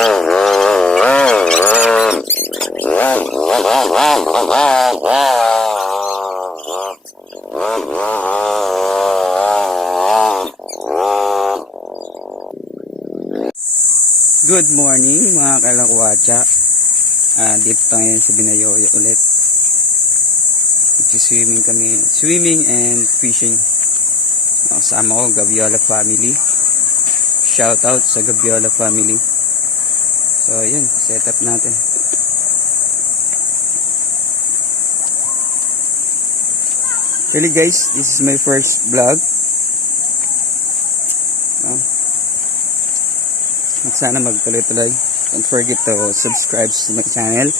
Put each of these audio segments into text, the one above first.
Good morning mga kalakwatsa. Dito tayo ngayon sa Binayoyo ulit. Swimming kami. Swimming and fishing. Kasama ko Gabiola family. Shout out sa Gabiola family. So yun, set up natin. Really guys, this is my first vlog. At sana magtuloy-tuloy. Don't forget to subscribe to my channel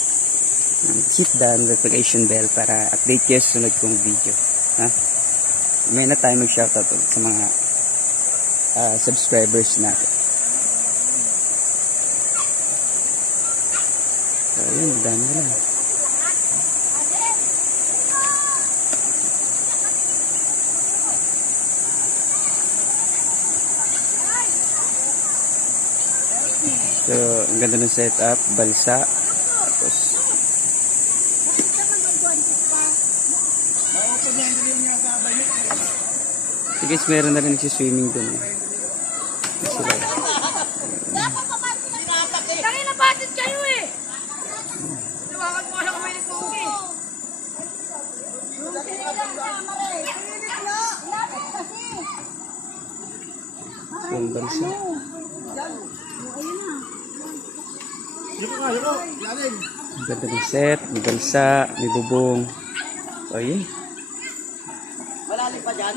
and hit the notification bell para update kayo sa sunod kong video. May na tayo mag-shoutout sa mga subscribers natin. So yun, dami na lang. So, ang ganda ng setup, balsa, tapos so guys, meron na rin nagsiswimming dun. Sila. Kaya nabatit kayo eh! Tawagan mo na kamay ni Pogi. Yung balsa. Ang ganda ng set, may balsa, may bubong. So, yun. Malalim pa dyan?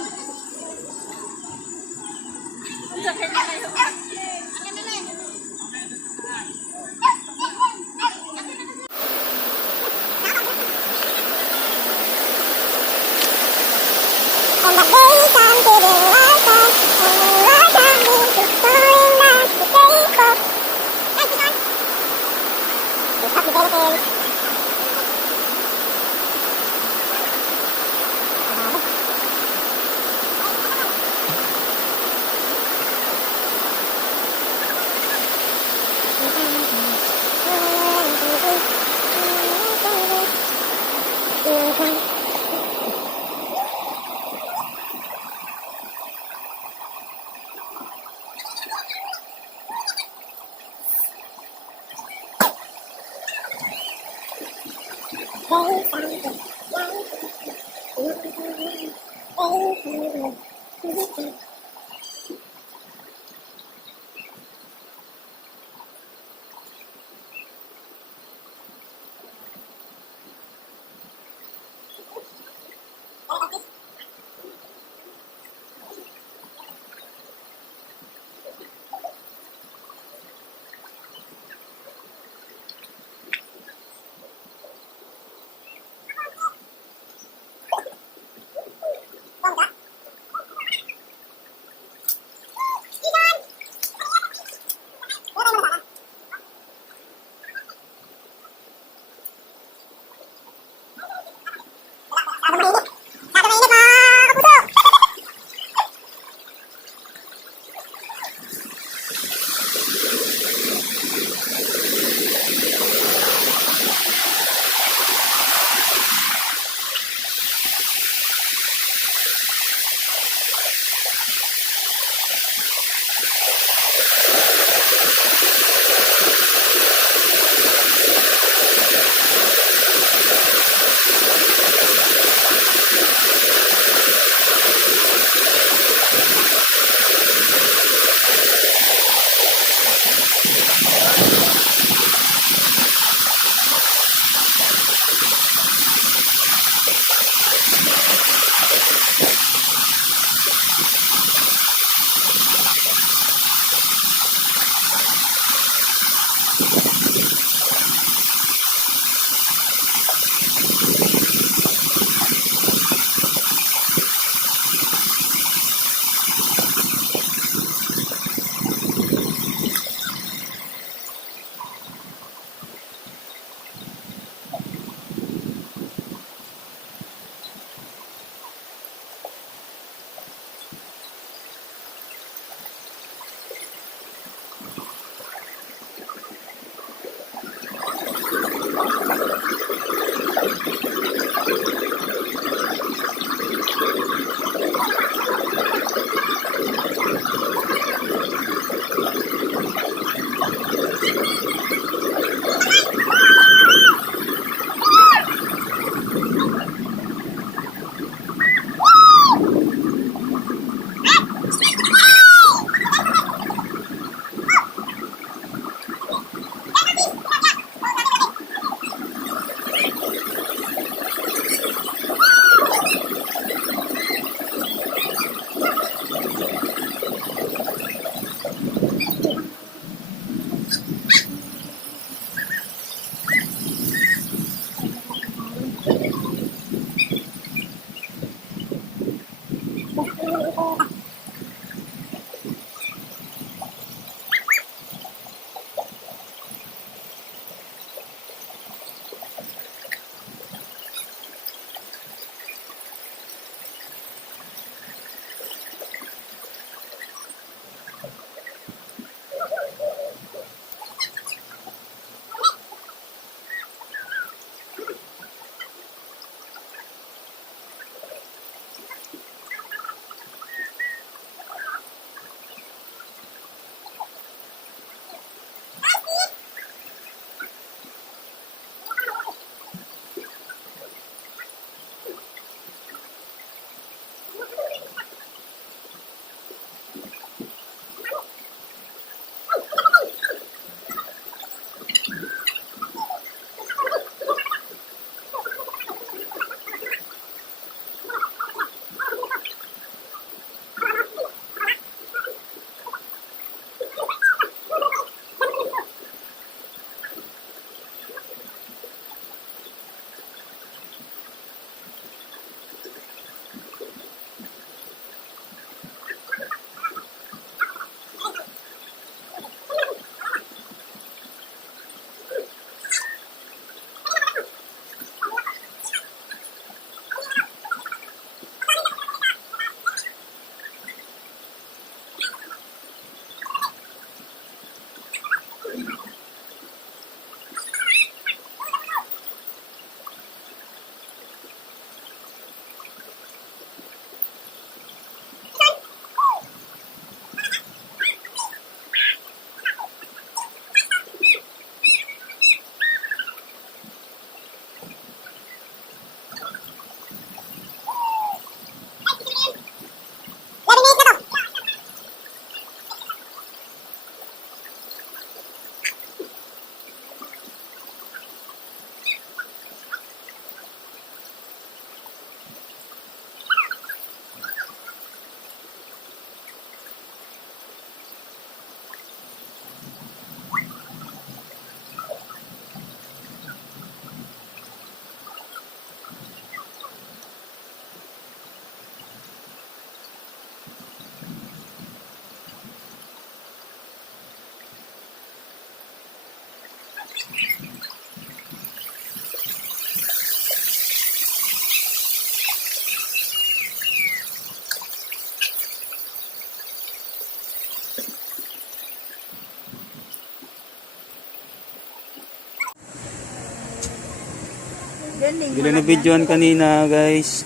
Galing. Hindi na videoan kanina guys.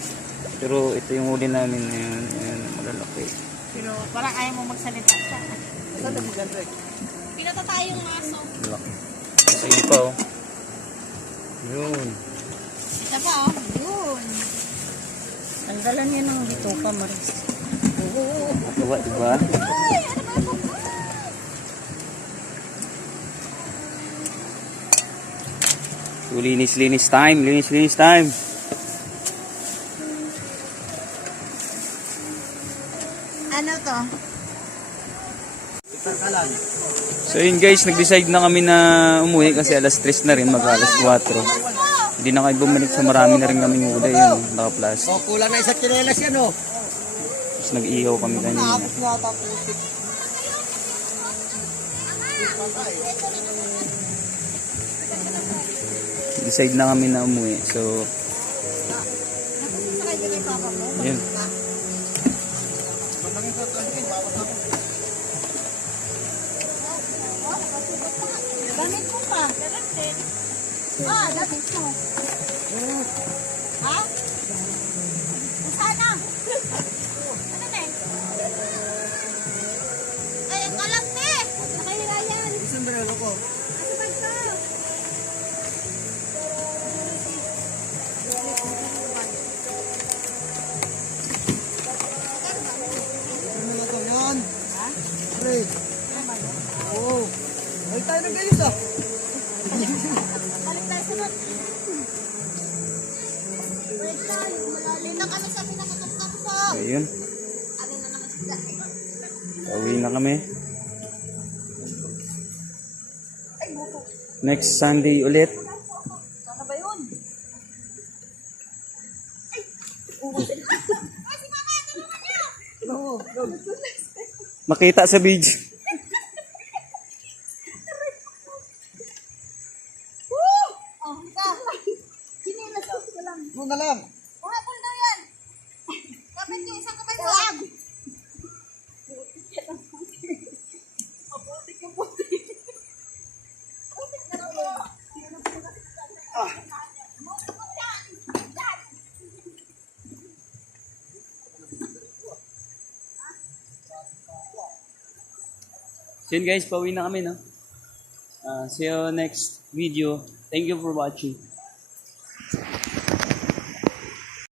Pero ito yung huli namin ngayon. Ayan, malalaki. Pero parang ayaw mo magsalita siya. Saan na maganda eh? Pinata tayong aso. Malaki. Sige pa oh. Yun. Ito pa oh. Yun. Tanggalan niya ng dito pa, Maris. Oo. Diba, diba? Ay, ano ba ito? So, linis time. Linis time. Ano to? So yun guys, nag-decide na kami na umuwi kasi alas 3 na rin, mag-alas 4. Hindi na kayo bumalik sa marami na rin kaming huli yun, naka-plastic. Oh, kulang na isang tsinelas yan, oh. Tapos nag-ihaw kami kanina. Decide na kami na umuwi. So, yun. Gamit mo pa. Ah, gamit mo. Ha? Sana? Ano na eh? Ay, ang kalam na eh. Nakahira yan. Isang barelo ko. Ano ba ito? Ano na to, yan? Ha? Pre. Oo. Ay, tayo ng gayos, ah. Balik tayo sunod. Wait tayo. Malalim na kami sa pinakatapos ko. So, yun. Alin na naman sila. Pauwi na kami. Ay, buko. Next Sunday ulit. Sana ba yun? Ay! Ay, si Mama, tulungan niyo! Oo, Makita sa video. Woo! Oh, ka. Sinilas ko lang. Doon na lang. Uhapon daw yan. Kapit yung isang kamay ko. Wag! Maputik yung putik. Putik na to. So yun guys, pauwi na kami no. See you next video. Thank you for watching.